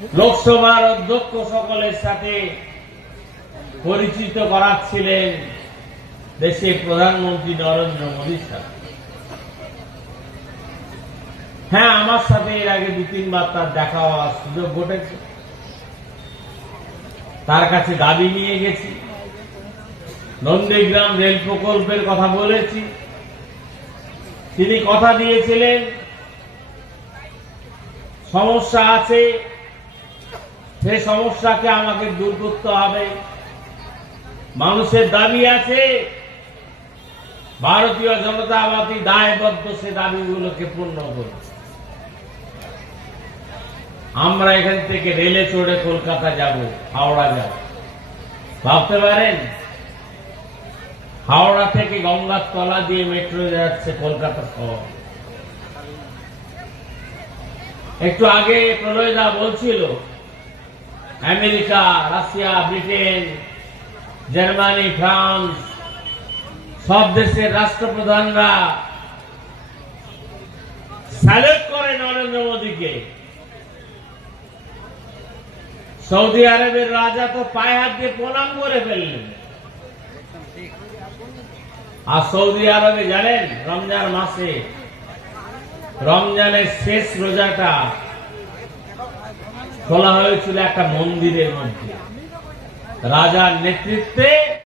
লোকসভার অধ্যক্ষ সকলের সাথে পরিচিত করাচ্ছিলেন দেশের প্রধানমন্ত্রী নরেন্দ্র মোদীর সাথে হ্যাঁ আমার সাথে এর আগে দু তিনবার তার দেখা হওয়ার সুযোগ ঘটেছে। তার কাছে দাবি নিয়ে গেছি। নন্দীগ্রাম রেল প্রকল্পের কথা বলেছি। তিনি কথা দিয়েছিলেন, সমস্যা আছে সে সমস্যাকে আমাকে দূর করতে হবে। মানুষের দাবি আছে, ভারতীয় জনতাবাদী দায়বদ্ধ সে দাবিগুলোকে পূর্ণ করবে। আমরা এখান থেকে রেলে চড়ে কলকাতা যাব, হাওড়া যাব। ভাবতে পারেন? হাওড়া থেকে গঙ্গার তলা দিয়ে মেট্রো যাচ্ছে কলকাতা শহর। একটু আগে প্রলয়দা বলছিল America, Russia, Britain, Germany, France, সব দেশের রাষ্ট্রপ্রধানরা স্যালুট করে নরেন্দ্র মোদীকে। সৌদি আরবের রাজা তো পায়ে হাত দিয়ে প্রণাম করে ফেললেন। আর সৌদি আরবে জানেন, রমজান মাসে, রমজানের শেষ রোজাটা খোলা হয়েছিল একটা মন্দিরের মধ্যে। রাজার নেতৃত্বে